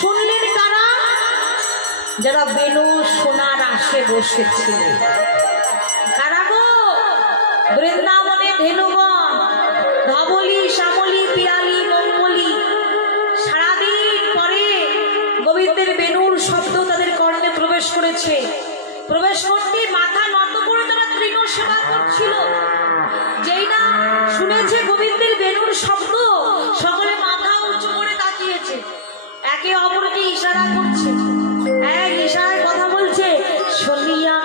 শুনলেন কারা? যারা বেনু সোনার আশে বসেছিলেন। কারা গো? বৃন্দাবনে ধেনুগণ, ধবলি, শ্যামলি, পিয়ালি, মঙ্গলি। সারাদিন পরে গোবিন্দের বেনুর শব্দ তাদের কর্ণে প্রবেশ করেছে। প্রবেশ করতে মাথা নত করে তারা তৃণ সেবা করছিল। যেই না শুনেছে গোবিন্দের বেনুর শব্দ, সকলে মাথা উঁচু করে তাকিয়েছে, একে অপরকে ইশারা করছে। এক ইশারায় কথা বলছে, শুনিয়া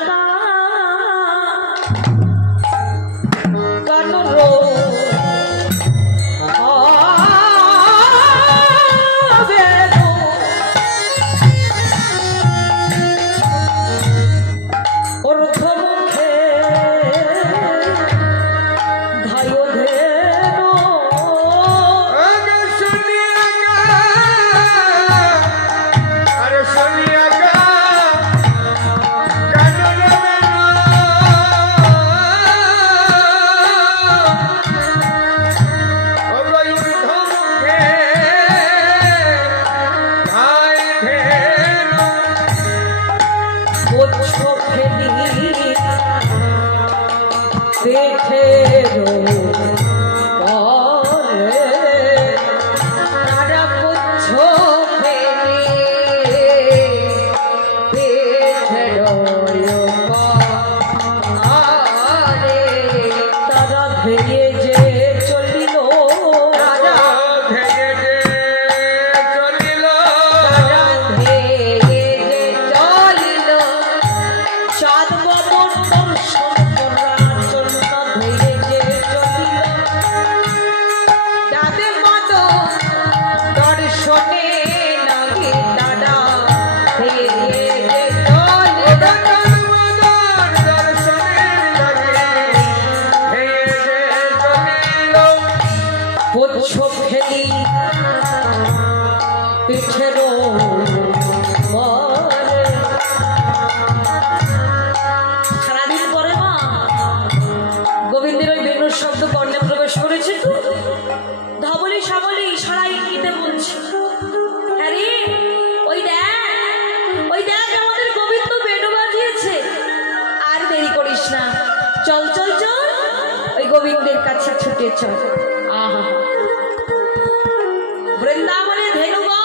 বৃন্দাবনে ধেনুগণ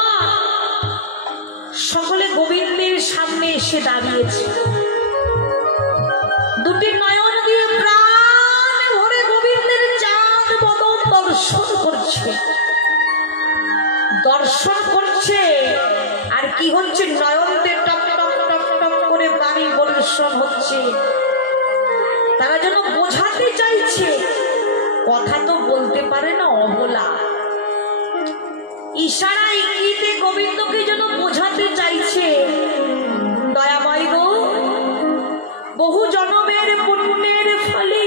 সকলে গোবিন্দের সামনে এসে দাঁড়িয়েছে। দুটি নয়ন দিয়ে প্রাণ ভরে গোবিন্দের চাঁদ বদন দর্শন করছে। দর্শন করছে আর কি হচ্ছে? নয়নদের টপ টপ টপ টপ করে পানি বর্ষণ হচ্ছে। তারা যেন বোঝাতে চাইছে, কথা তো বলতে পারে না, অবলা। ইশারা ইঙ্গিতে গোবিন্দকে যেন বোঝাতে চাইছে, দয়াময় গো, বহু জনমের পুণ্যের ফলে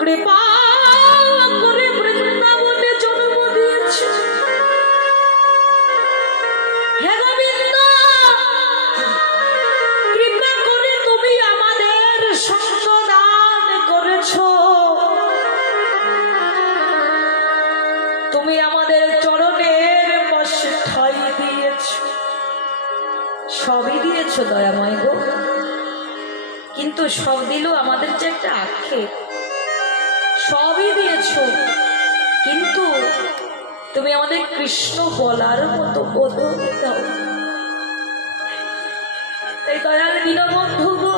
কৃপা করে বৃন্দাবনে জন্ম দিয়েছে। হে গোবিন্দ, কৃপা করে তুমি আমাদের সঙ্গ দান করেছ। তুমি আমাদের চরণের পাশে ঠাঁই দিয়েছ, সবই দিয়েছ দয়াময় গো, কিন্তু সব দিল আমাদের যে একটা আক্ষেপ। সবই দিয়েছ, কিন্তু তুমি আমাদের কৃষ্ণ বলার মতো বোধন দাও। তাই দয়াল দীনবন্ধু গো,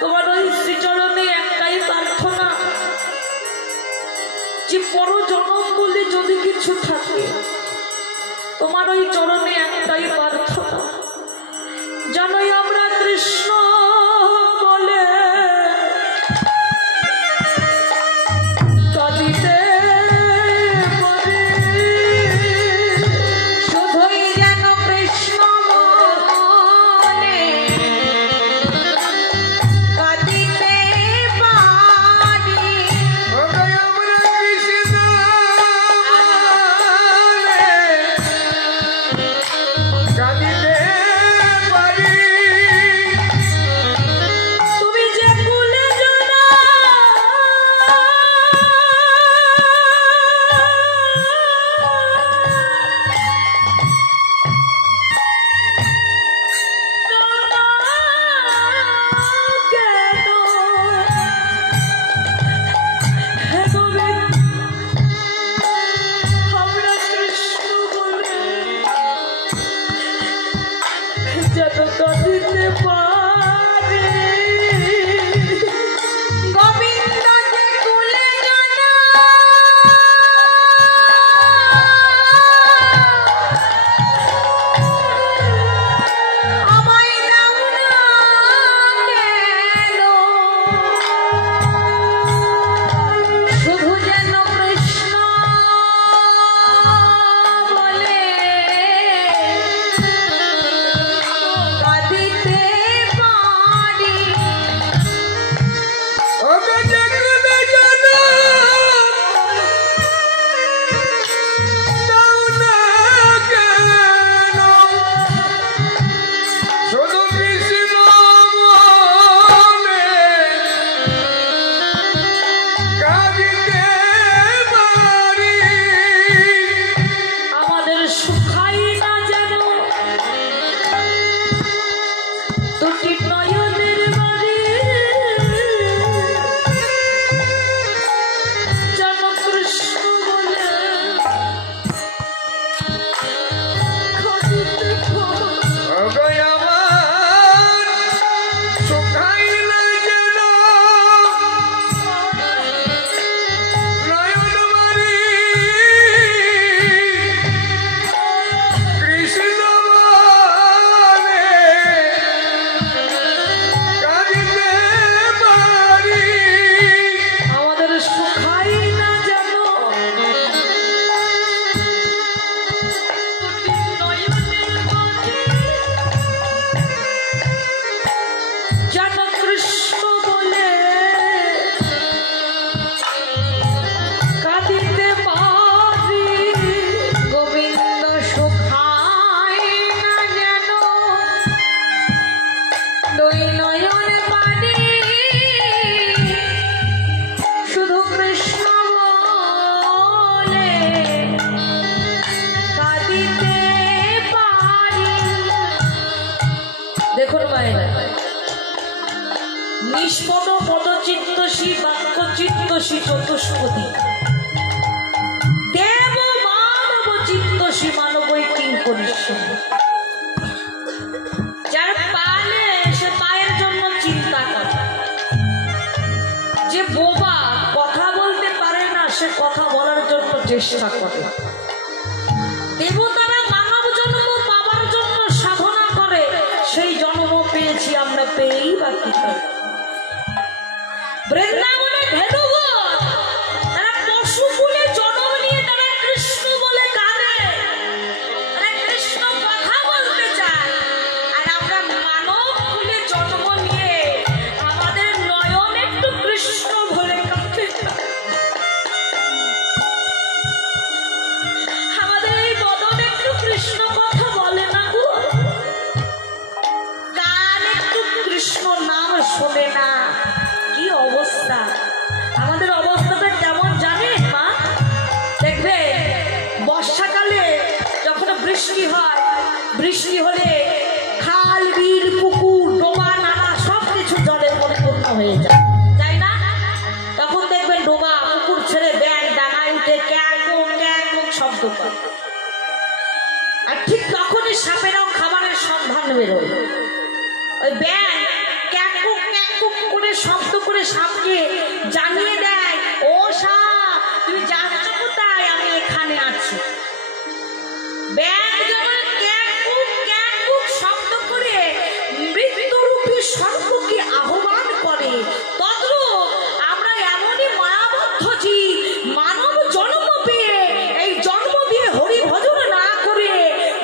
তোমার ওই শ্রীচরণে একটাই প্রার্থনা, যে পর জনম বলে যদি কিছু থাকে, তোমার ওই চরণে একটাই প্রার্থনা, জানোই আমরা কৃষ্ণ বলে কাঁদিতে পারি, শুধুই যেন কৃষ্ণ মনে কাঁদিতে পারি। চতুষ্পদী দেব মানব চিত্ত সীমানবই কিং পরিশ্রম। যার পালে সে পায়ের জন্য চিন্তা করে, যে বোবা কথা বলতে পারে না সে কথা বলার জন্য চেষ্টা করে। দেবতারা মানব জন্ম পাবার জন্য সাধনা করে, সেই জন্ম পেয়েছি আমরা, পেয়েই বাকি। বৃন্দাবনে ধেনুগণ তারা পশু কুলে জন্ম নিয়ে তারা কৃষ্ণ বলে কাঁদে, তারা কৃষ্ণ কথা বলতে চায়। আর আমরা মানব কুলে জন্ম নিয়ে আমাদের নয়ন একটু কৃষ্ণ বলে কাঁদে। আমাদের এই বদন একটু কৃষ্ণ কথা বলে না গো, কান একটু কৃষ্ণ নাম শোনে না। কি অবস্থা, আমাদের অবস্থাটা কেমন জানেন মা? দেখবে বর্ষাকালে যখন বৃষ্টি হয়, বৃষ্টি হলে খাল বিল পুকুর ডোবা নালা সবকিছু জলে পরিপূর্ণ হয়ে যায়, তাই না? তখন দেখবেন ডোবা পুকুর ছেড়ে ব্যাং ডাঙায় উঠে ক্যাক ক্যাক শব্দ করে। আর ঠিক তখনই সাপেরাও খাবারের সন্ধান বেরোয়। ওই ব্যাং করে শব্দ করে সাপকে জানিয়ে দেয়, ও সাপ তুমি যাচ্ছ কোথায়, আমি এখানে আছি। ব্যাং যখন ক্যাকুক শব্দ করে মৃত্যুরূপী সর্পকে আহ্বান করে, তদ্রূপ আমরা এমনই মায়াবদ্ধ জীব, মানব জন্ম পেয়ে এই জন্ম দিয়ে হরি ভজন না করে,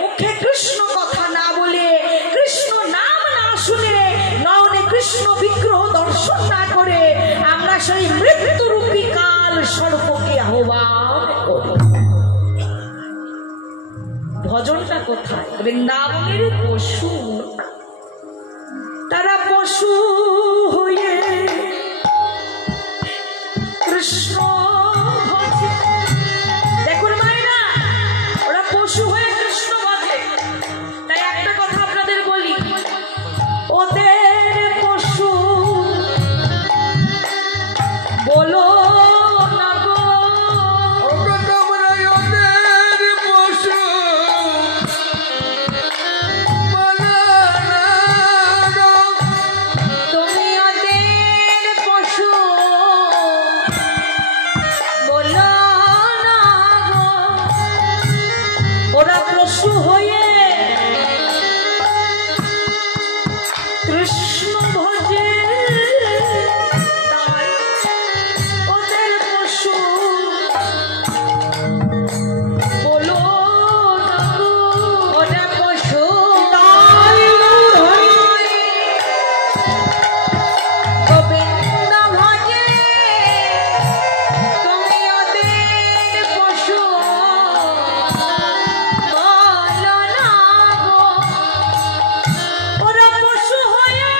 মুখে কৃষ্ণ কথা না বলে, কৃষ্ণ নাম না শুনে, নয়নে কৃষ্ণ বিগ্রহ দর্শন না করে, আমরা সেই মৃত্যুরূপী কাল সর্পকে আহ্বান করি। ভজনটা কোথায়? বৃন্দাবনের পশু, তারা পশু হয়ে কৃষ্ণ ভজে। দেখুন মায়েরা, ওরা পশু হয়ে কৃষ্ণ ভজে। তাই একটা কথা আপনাদের বলি, ওদের পশু বলো না গো, তুমি ওদের পশু বলো না গো। ওরা পশু হয়ে কৃষ্ণ ভজে, তাই ওদের পশু বলো না গো। ওরা পশু তাই গোবিন্দ ভজে, তুমি ওদের পশু বলো না গো। ওরা পশু হয়ে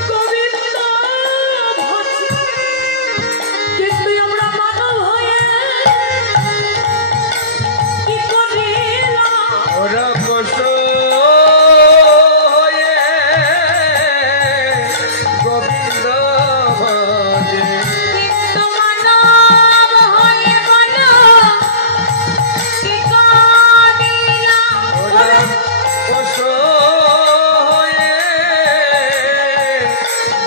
গোবিন্দ ভজে, কিন্তু আমরা মানব হয়ে কি করিলাম? ওরা পশু হয়ে গোবিন্দ ভজে, কিন্তু মানব হয়ে বলো কি করিলাম? ওরা পশু হয়ে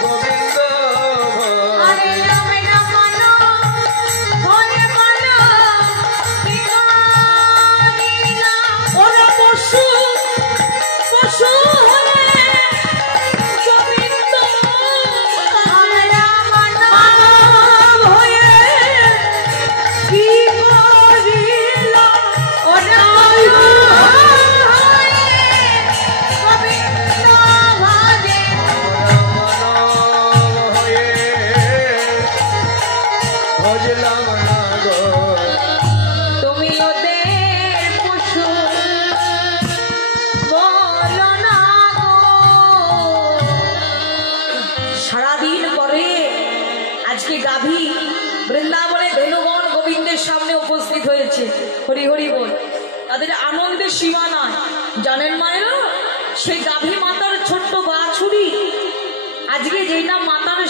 গোবিন্দ আরে ভজে। রামে রাম মানব হয়ে বলো কি করিলাম? ওরা পশু পশু হয়ে গোবিন্দ, আমরা মানব হয়ে কি করিলাম? ওরা হয়ে গোবিন্দ ভজে। মানব হয়ে ভজলাম না গো। তুমি ওদের পশু বলো না গো। সারাদিন পরে আজকে গাভী বৃন্দাবনে ধেনুগণ গোবিন্দের সামনে উপস্থিত হয়েছে, হরি হরি বল। তাদের আনন্দের সীমা নয়, জানেন মায়েরা? সেই গাভী মাতার ছোট্ট বাছুরি আজকে যেটা মাতার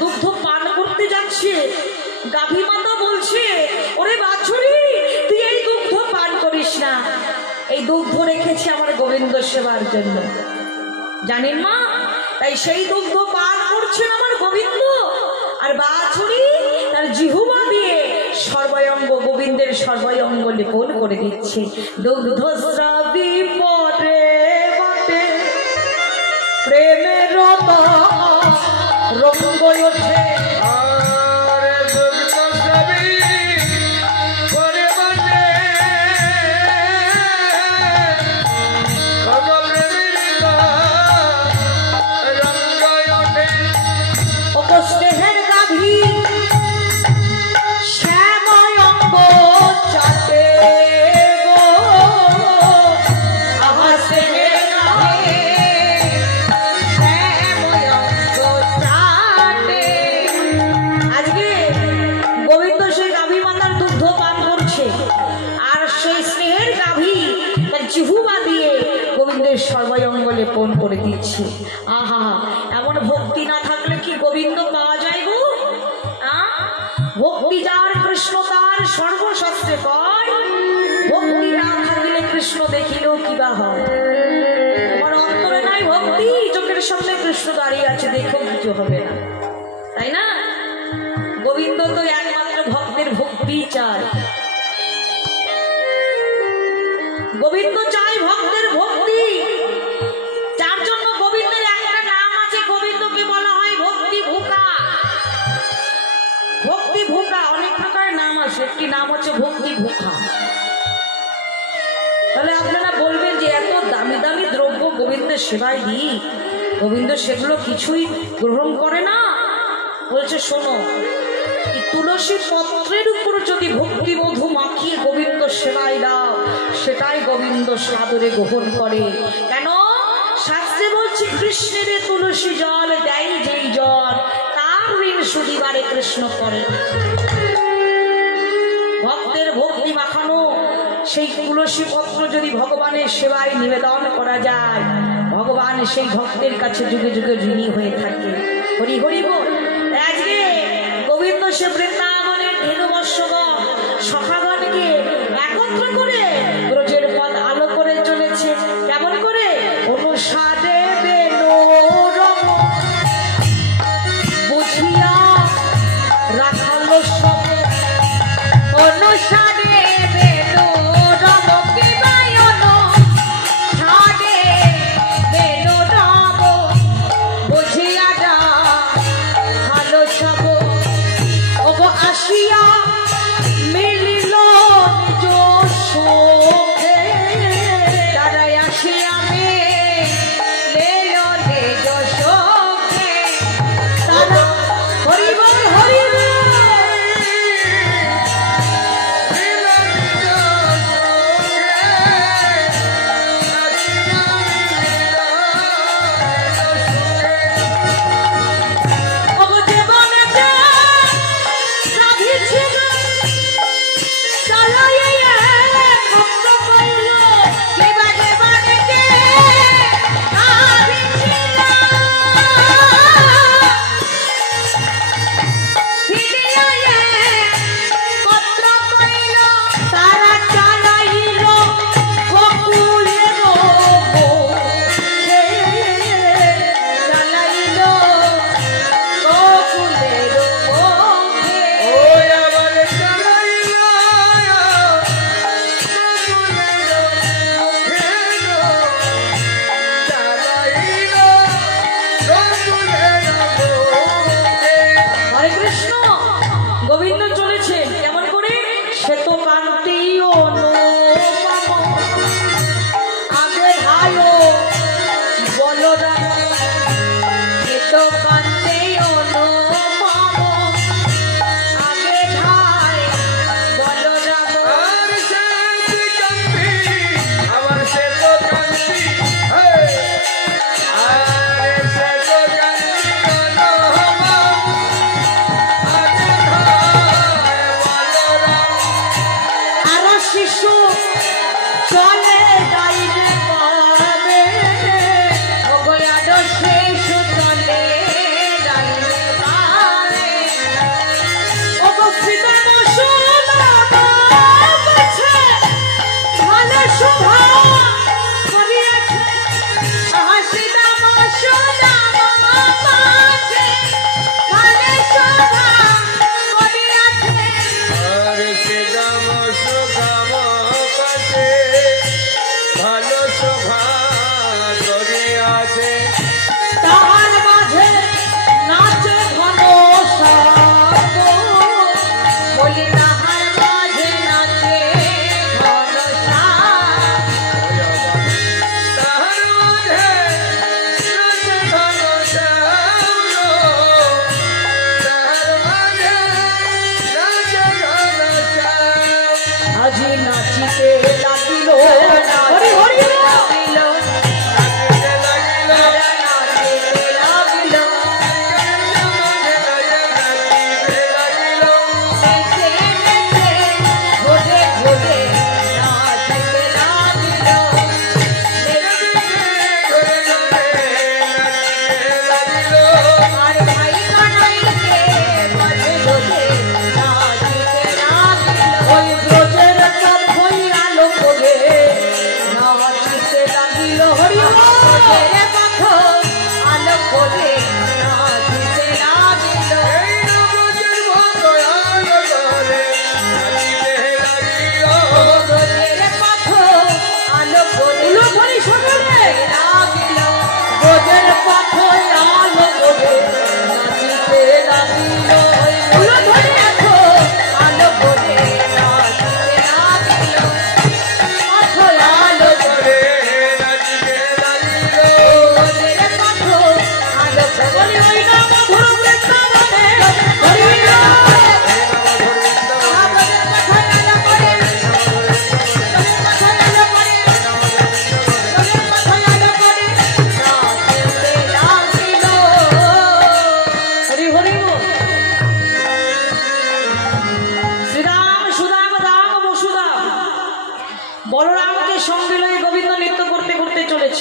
দুগ্ধ পান করতে যাচ্ছে, গাভী মাতা বলছে, ওরে বাছুরি তুই এই দুগ্ধ পান করিস না, এই দুগ্ধ রেখেছি আমার গোবিন্দ সেবার জন্য, জানেন মা? তাই সেই দুগ্ধ পান করছেন আমার গোবিন্দ, আর বাছুরি তার জিহ্বা দিয়ে সর্বাঙ্গ গোবিন্দের সর্বাঙ্গ লেপন করে দিচ্ছে। দুগ্ধ স্রাবী পরে বটে প্রেমের রঙ্গ ওঠে, আরে দুগ্ধ স্রাবী পরে বটে রঙ্গ ওঠে। ও স্নেহের গাভী শ্যাময় অঙ্গ চাটে গো, আহা স্নেহের গাভী শ্যাময় অঙ্গ চাটে। আজকে গোবিন্দ সেই গাভী মাতার দুগ্ধ পান করছে, আর সেই স্নেহের গাভী তার জিহ্বা দিয়ে গোবিন্দের সর্বাঙ্গ লেপন করে দিচ্ছে। আহা, এমন ভক্তি না থাকলে কি গোবিন্দ পাওয়া যায় গো? ভক্তি যার কৃষ্ণ তার সর্বশাস্ত্রে কয়, ভক্তি না থাকলে কৃষ্ণ দেখিলেও কিবা হয়। তোমার অন্তরে নাই ভক্তি, চোখের সামনে কৃষ্ণ দাঁড়িয়ে আছে, দেখেও কিছু হবে না, তাই না? গোবিন্দ তো একমাত্র ভক্তের ভক্তি চায়, গোবিন্দ চায় ভক্তের ভক্তি। যার জন্য গোবিন্দের একটা নাম আছে, গোবিন্দকে বলা হয় ভক্তি ভুকা। ভক্তি ভুকা অনেক প্রকারের নাম আছে, একটি নাম হচ্ছে ভক্তি ভুকা। তাহলে আপনারা বলবেন যে এত দামি দামি দ্রব্য গোবিন্দের সেবায় দিই, গোবিন্দ সেগুলো কিছুই গ্রহণ করে না। বলছে শোনো, এই তুলসী পত্রের উপর যদি ভক্তি মধু মাখিয়ে গোবিন্দ সেবায় দাও, সেটাই গোবিন্দ সাদরে গ্রহণ করে। কেন? শাস্ত্রে বলছে কৃষ্ণের তুলসী জল দেয় যেই জল, তার ঋণ সুদিবারে কৃষ্ণ করে। ভক্তের ভক্তি মাখানো সেই তুলসী পত্র যদি ভগবানের সেবায় নিবেদন করা যায়, ভগবান সেই ভক্তের কাছে যুগে যুগে ঋণী হয়ে থাকে। হরি হরি বল। আজকে গোবিন্দ সে বৃন্দাবনের ধেনুবৎসগণ সখাগণকে একত্র করে ব্রজের পথ আলো করে চলেছে। কেমন করে? অনুসারে বেনোরম বুঝিয়া রাখালো সব, অনুসারে বেনোরম কিবায় অনুসারে বেনোরম বুঝিয়া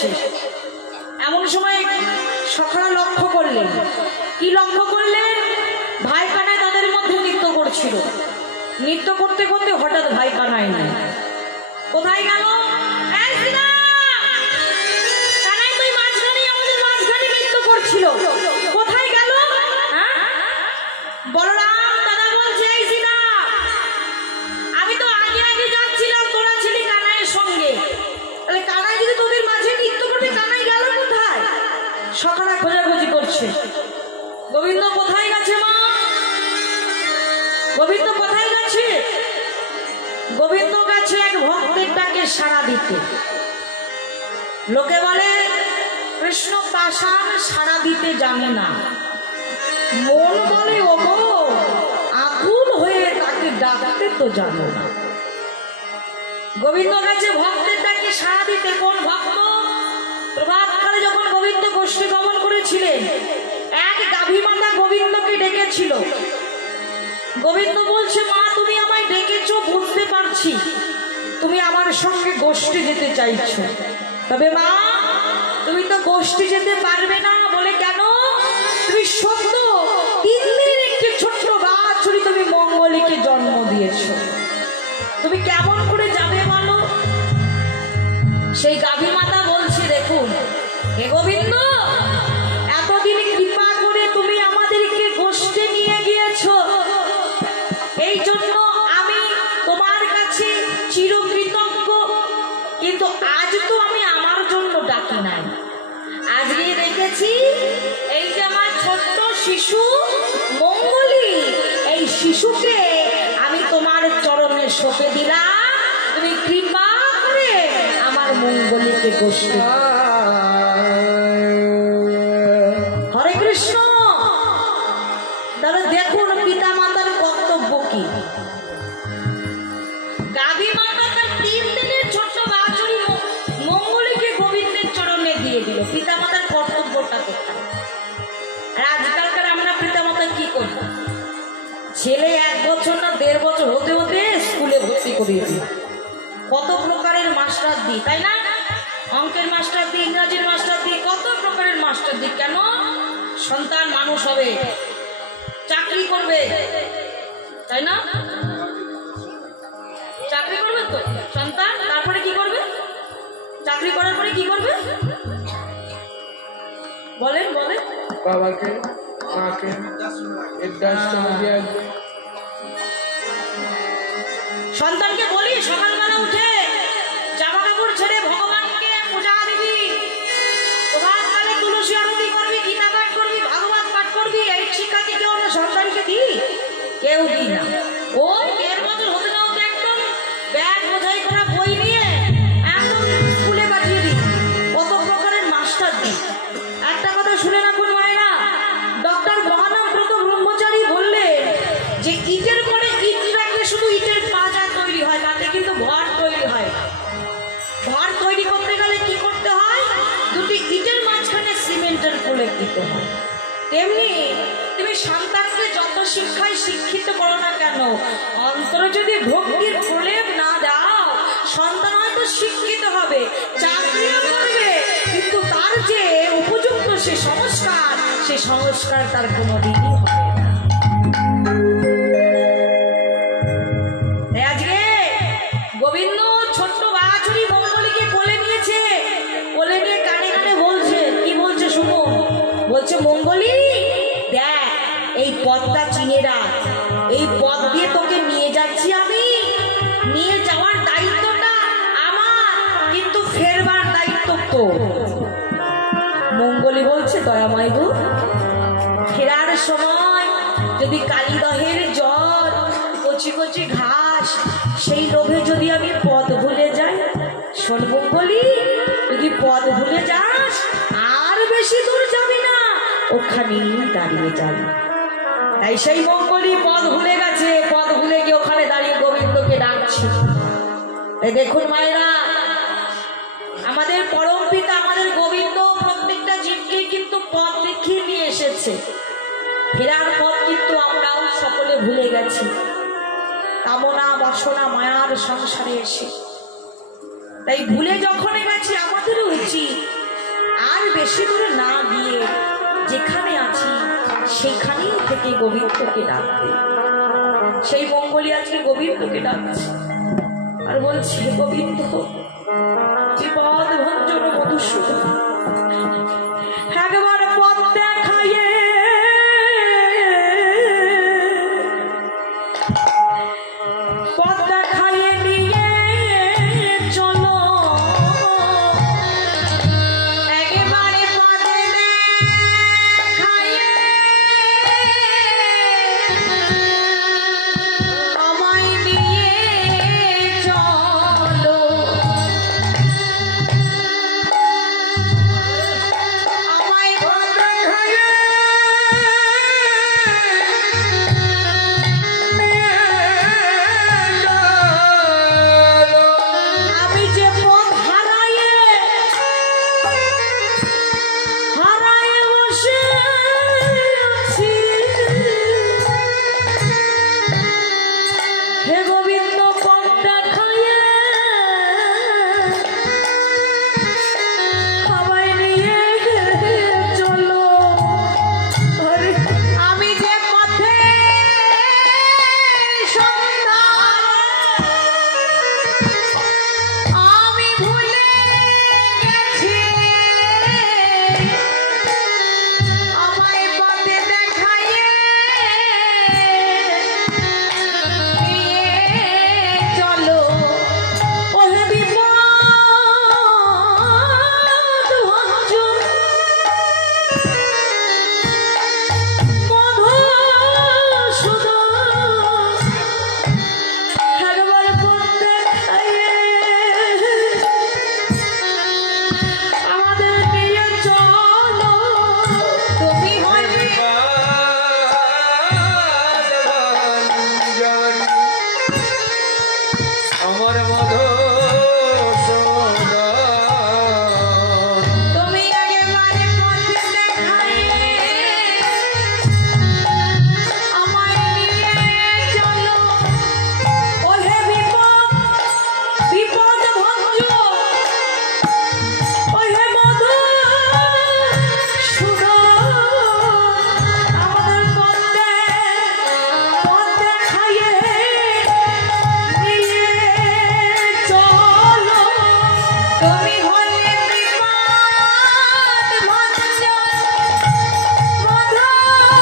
চলেছে। এমন সময় সখারা লক্ষ্য করলেন। কি লক্ষ্য করলেন? ভাই কানাই তাদের মধ্যে নৃত্য করছিল। নৃত্য করতে করতে হঠাৎ ভাই কানাই নেই, কোথায় গেল? কানাই তুই মাঝখানে, আমাদের মাঝখানে নৃত্য করছিল, কোথায় গেল? বলরাম দাদা বলছে, এই সিনা, আমি তো আগে আগে যাচ্ছিলাম, তোরা ছিলি কানাইয়ের সঙ্গে, তাহলে কানাই যদি তোদের মাঝে নৃত্য করবে, কানাই গেল কোথায়? সকালে খোঁজাখুঁজি করছে, গোবিন্দ কোথায় গেছে মা? গোবিন্দ কোথায় গেছে? গোবিন্দ গেছে এক ভক্তের ডাকে সাড়া দিতে। লোকে বলে কৃষ্ণ পাষাণ সাড়া দিতে জানে না, মন বলে ও আকুল হয়ে তাকে ডাকতে তো জানো না। গোবিন্দ গেছে ভক্তের ডাকে সাড়া দিতে। কোন ভক্ত? প্রভাতকালে যখন গোবিন্দ গোষ্ঠী গমন করেছিলেন, এক গাভী মাতা গোবিন্দকে ডেকেছিল। গোবিন্দ বলছে, মা তুমি আমায় ডেকেছো, বুঝতে পারছি তুমি আমার সঙ্গে গোষ্ঠী যেতে চাইছো, তবে মা তুমি তো গোষ্ঠী যেতে পারবে না। বলে কেন? তুমি সত্য 3 দিনের একটি ছোট্ট বাছুরি তুমি মঙ্গলীকে জন্ম দিয়েছো, তুমি কেমন করে যাবে বলো? সেই গাভী মাতা বলছে, দেখুন হে গোবিন্দ, এতদিন কৃপা করে তুমি আমাদেরকে গোষ্ঠী নিয়ে গিয়েছো, এই জন্য আমি তোমার কাছে চিরকৃতজ্ঞ। কিন্তু আজ তো আমি আমার জন্য ডাকি নাই, আজকে দেখেছি এই যে আমার ছোট্ট শিশু মঙ্গলী, এই শিশুকে আমি তোমার চরণে সঁপে দিলাম, তুমি কৃপা করে আমার মঙ্গলীকে গোষ্ঠী। হরে কৃষ্ণ। তাহলে দেখুন পিতা মাতার কর্তব্য কি। গাভী মাতা তার 3 দিনের ছোট্ট বাছুরি মঙ্গলীকে গোবিন্দের চরণে দিয়ে দিল। পিতা মাতার কর্তব্যটা কোথায়? আর আজকালকার আমরা পিতা মাতা কি করি? ছেলে 1 বছর না 1.5 বছর হতে হতে স্কুলে ভর্তি করিয়ে দিই, কত প্রকারের মাস্টার দিই, তাই না? অঙ্কের মাস্টার দিই, ইংরাজির মাস্টার দিই, কত প্রকারের মাস্টার দিই। কেন? সন্তান মানুষ হবে, চাকরি করবে, তাই না? চাকরি করবে তো সন্তান, তারপরে কি করবে? চাকরি করার পরে কি করবে বলেন? বলেন বাবাকে মাকে বৃদ্ধাশ্রমে দিয়ে আসবে। সন্তানকে বলি সকালবেলা উঠে জামা কাপড় ছেড়ে ভগবানকে পূজা দিবি, প্রভাতকালে তুলসী আরতি করবি, গীতা পাঠ করবি, ভাগবত পাঠ করবি। এই শিক্ষা কি কেউ আমরা সন্তানকে দিই? কেউ দিই না। ও 1.5 বছর হতে না হতে একদম ব্যাগ বোঝাই করা বই নিয়ে একদম স্কুলে পাঠিয়ে দিই, কত প্রকারের মাস্টার দিই। একটা কথা শুনে রাখুন মায়েরা, ডক্টর মহানামব্রত ব্রহ্মচারী বললেন যে ইটের পরে ইট রাখলে শুধু ইটের পাজা তৈরি হয়, তাতে কিন্তু ঘর তৈরি হয়। ঘর তৈরি করতে গেলে কি করতে হয়? 2টি ইটের মাঝখানে সিমেন্টের প্রলেপ দিতে হয়। তেমনি তুমি সন্তানকে যত শিক্ষায় শিক্ষিত করো না কেন, অন্তরে যদি ভক্তির প্রলেপ না দাও, সন্তান হয়তো শিক্ষিত হবে, চাকরিও করবে, কিন্তু তার যে উপযুক্ত সে সংস্কার তার কোনোদিনই হবে না। আজকে গোবিন্দ ছোট্ট বাছুরি মঙ্গলীকে কোলে নিয়েছে, কোলে নিয়ে কানে কানে বলছে, কি বলছে শুনো? বলছে, মঙ্গলী দেখ এই পথটা চিনে রাখ, এই পথ দিয়ে তোকে নিয়ে যাচ্ছি আমি, নিয়ে যাওয়ার দায়িত্বটা আমার, কিন্তু ফেরবার দায়িত্ব তো। মঙ্গলী বলছে, দয়াময় গো, ফেরার সময় যদি কালীদহের জল, কচি কচি ঘাস, সেই লোভে যদি আমি পথ ভুলে যাই, শোন মঙ্গলী, যদি পথ ভুলে যাস আর বেশি দূর যাবি না, ওখানেই দাঁড়িয়ে যাবি। তাই সেই মঙ্গলী পথ ভুলে গেছে, পথ ভুলে গিয়ে ওখানে দাঁড়িয়ে গোবিন্দকে ডাকছে। তাই দেখুন মায়েরা, আমাদের পরম পিতা আমাদের গোবিন্দ প্রত্যেকটা জীবকে কিন্তু পথ দেখিয়ে নিয়ে এসেছে। ফেরার পথ কিন্তু আমরাও সকলে ভুলে গেছি, কামনা বাসনা মায়ার সংসারে এসে। তাই ভুলে যখন গেছি, আমাদেরও উচিত বেশি দূরে না গিয়ে যেখানে আছি সেখানেই থেকে গোবিন্দকে ডাকবে। সেই মঙ্গলী আজকে গোবিন্দকে ডাকছে আর বলছে, গোবিন্দ বিপদ ভঞ্জন মধুসূদন, একবার পথ দেখাইয়ে নিয়ে চলো, একেবারে পথ দেখাইয়ে আমায় নিয়ে চলো, আমায় পথ দেখাইয়ে আমি যে পথ হারাইয়ে বসে আছি, হে গোবিন্দ পথ দেখাইয়ে আমায় নিয়ে চলো। আমি যে পথে আমি ভুলে গেছি, আমায় পথে দেখাইয়ে নিয়ে চলো, ওহে বিপদ ভঞ্জন মধুসূদন, একবার পথ দেখাইয়ে আমাদের নিয়ে চলো, তুমি হইবে আমার মধুসূদন, তুমি একেবারে পথ দেখাইয়ে আমায় নিয়ে চলো, ওহে বিপদ ভঞ্জন, ওহে মধুসূদন, আমাদের পথ দেখাইয়ে নিয়ে চলো, তুমি হইলে বিপদ ভঞ্জন মধুসূদন,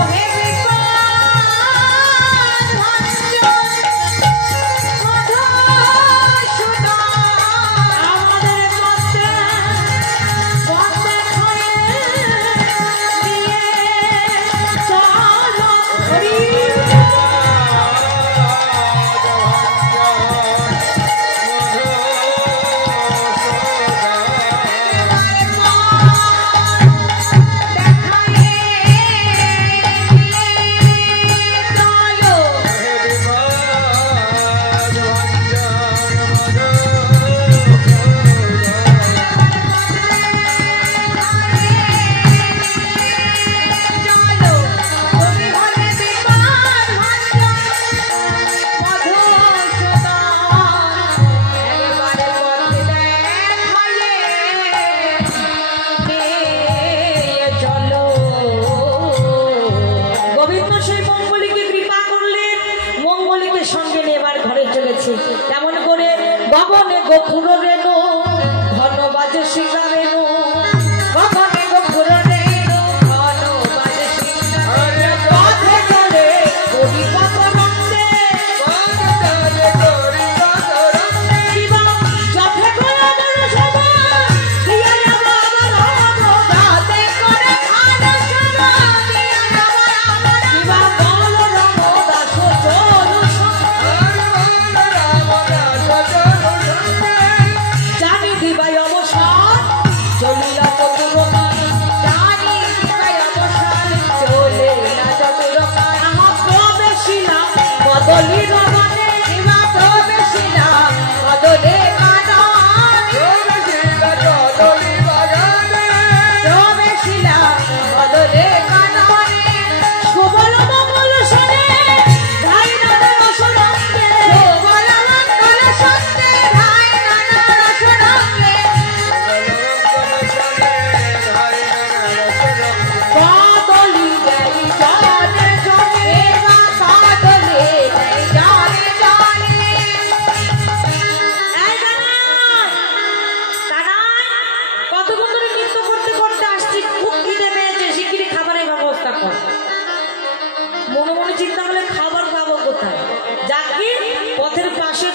ওহে বিপদ ভঞ্জন মধুসূদন, আমাদের পথ দেখাইয়ে নিয়ে চলো। হরি গোবিন্দ সেই মঙ্গলীকে কৃপা করলেন, মঙ্গলীকে সঙ্গে নিয়ে এবার ঘরে চলেছে। তেমন করে গগনে গোপুর রেণু, ঘন বাজে শিখা রেণু, গগনে গোপুর রেণু, ঘন বাজে শিখা রেণু, পথে চলে হরিপদ রঙ্গে, শিবা যথে করে আমার সভা, দিয়া আমার যাতে করে খানা সভা, দিয়া আমার শিবা বল রাম দাস চলু সঙ্গে, জানি দিবাই অবসাদ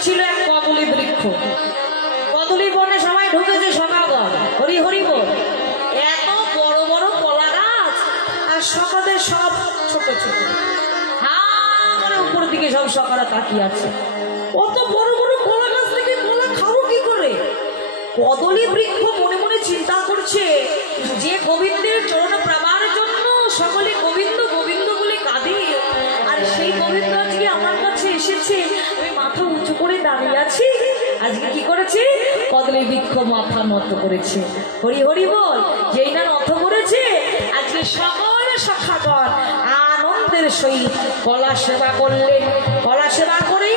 ছিল এক কদলী বৃক্ষ। কদলী বনে সবাই ঢুকেছে সকাগর, হরি হরি বল। এত বড় বড় কলা গাছ আর সকাদের সব ছোট ছোট, মানে উপর দিকে সব সকারা তাকিয়ে আছে। অত বড় বড় কলা গাছ থেকে কলা খাবো কি করে? কদলী বৃক্ষ মনে মনে চিন্তা করছে, যে গোবিন্দের চরণ প্রাবার জন্য সকলে গোবিন্দ গোবিন্দ বলে কাঁদে, আর সেই গোবিন্দ আজকে আমার কাছে এসেছে, আমি মাথা উঁচু করে দাঁড়িয়ে আছি, আজকে কি করেছে? কদলী বৃক্ষ মাথা নত করেছে। হরি হরি বল। যেই না নত করেছে, আজকে সকল সখাগণ আনন্দের সহিত কলা সেবা করলেন। কলা সেবা করে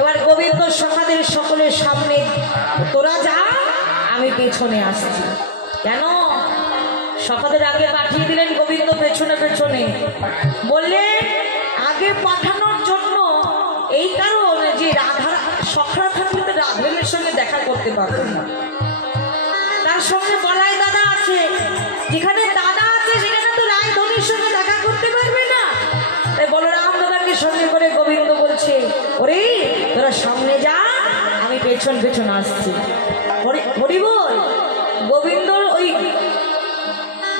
এবার গোবিন্দ সখাদের সকলের সামনে, তোরা যা, আমি পেছনে আসছি। কেন? সখাদের আগে পাঠিয়ে দিলেন গোবিন্দ পেছনে পেছনে, বললেন আগে পাঠানোর জন্য এই কারণে যে রাধা সখরা থাকলে তো রাধের সঙ্গে দেখা করতে পারবেন না। তার সঙ্গে বলাই দাদা আছে, যেখানে দাদা আছে সেখানে তো রায় ধনির সঙ্গে দেখা করতে পারবে না। তাই বলরাম দাদাকে সঙ্গে করে গোবিন্দ বলছে, ওরে তোরা সামনে যা, আমি পেছন পেছন আসছি। হরি বল। গোবিন্দ ওই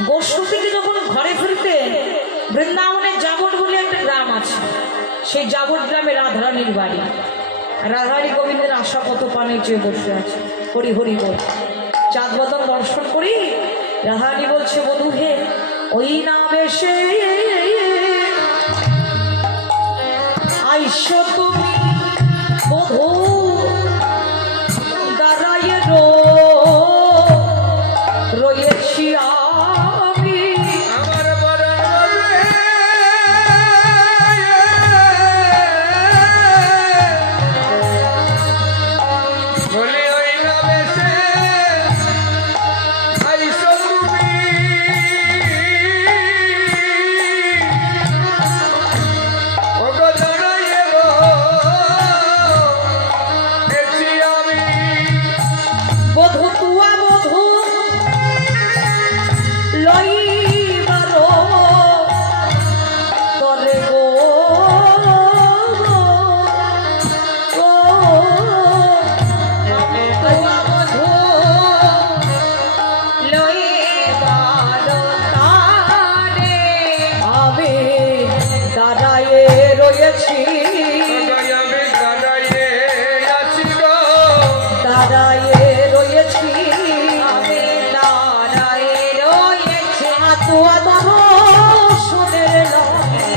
গোষ্ঠ থেকে যখন ঘরে ফিরতেন, বৃন্দাবনের জাবট বলে একটা গ্রাম আছে, সেই জাবট গ্রামে রাধারানীর বাড়ি। রাধারানী গোবিন্দের আশা কত পানে চেয়ে বসে আছে। হরি হরি বল। চাঁদ বদন দর্শন করি রাধারানী বলছে, বধূ হে ওই না বেশে আইস তুমি বধূ দাঁড়ায় রয়েছি আমি, আমার বরণ বলি ওই না বেশে আইসো তুমি, ওগো দাঁড়াইয়ে দেখছি আমি। বধূ তুয়া বধূ লইবার তরে গো তুয়া বধূ লইবার তারে আমি দাঁড়ায়ে রয়েছি, আমি দাঁড়াইয়ে আছি গো, দাঁড়ায়ে রয়েছি, আমি দাঁড়ায়ে রয়েছি, তুয়া দর্শনের লগে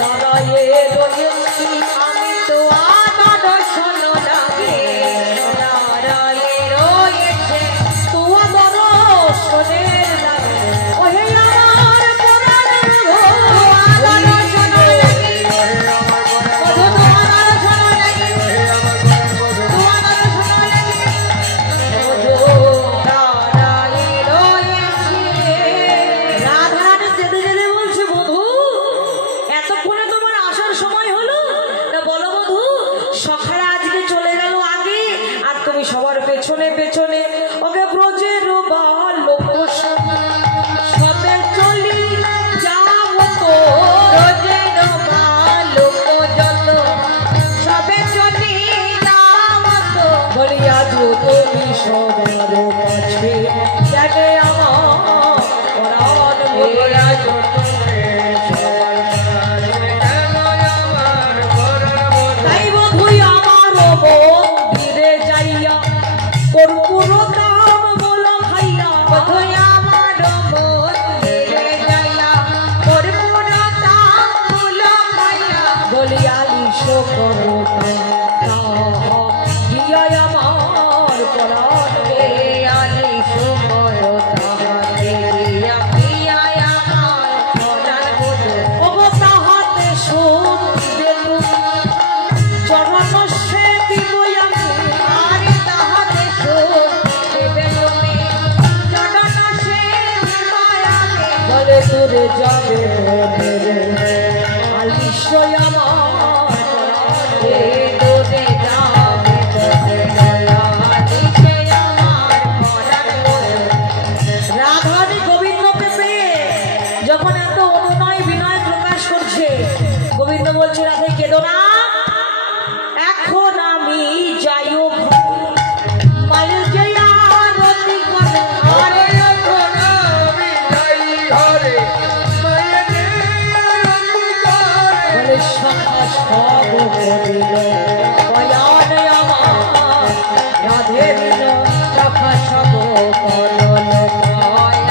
দাঁড়ায়ে রয়েছি, আমি তুয়া দর্শন লাগে দাঁড়ায়ে রয়েছে, তুয়া দর্শনের লাগে ওহে আমার প্রাণের গো, তুয়া দর্শন লাগে, বধূ তুয়া দর্শন লাগে, তুয়া দর্শন লাগে, রাধারানী যেতে যেতে বলছে, বধূ এতক্ষণে তোমার আসার সময় হলো, তা বলো বধূ, সখারা আজকে চলে গেল আগে আর তুমি সবার পেছনে পেছনে, ওকে ব্রজের বালক সবে চলি যাও তো, ব্রজের বালক যত সবে চলি যাও তো, বলিয়া তুমি সবার কাছে দেখে আমার প্রাণ ভরা তাই বধুই আমার মন্দিরে যাইয়া কর্পূর দাম বলো ভাইয়া, বধুই আমার মন্দিরে যাইয়া কর্পূর দাম বলো ভাইয়া, বলিয়ালি সকরতা গিয়া আমার পরাণ আলি সকরতা গিয়া গিয়া আমার পরাণ ওগো তাহাতে শুনবে তুমি চরণ সে দিব আমি, আরে তাহাতে শুনবে তুমি চরণ সে দিব আমি, বলে তোরে যাবে আলিশয় আমার এ তোরে যাবে আলিশে আমার পরাণ। রাধারানী গোবিন্দকে পেয়ে যখন এত অনুনয় বিনয় প্রকাশ করছে, গোবিন্দ বলছে রাধে কেঁদো না, এখন আমি করিল বয়ান আমার রাধে দিল রাখা সব করল বয়ান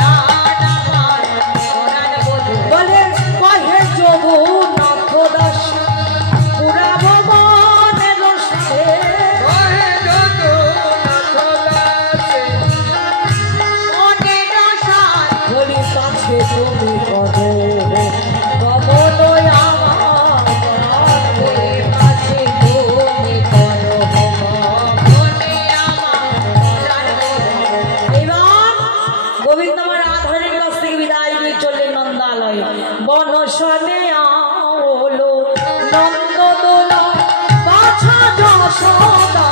আমার পরাণ বধূ বলে কহে যদুনাথ দাস পুরা ভবনের রসে কহে যদুনাথদাসে মনের আশায় বলি কাছে তুমি কবে কমল আমার প্রাণে কাছে তুমি করো মনে আমার প্রাণ বধূ। এবার গোবিন্দ আমার রাধারানীর কাছ থেকে বিদায় নিয়ে চললেন নন্দালয় বনশনে আলো নন্দদোলা বাছা যশোদা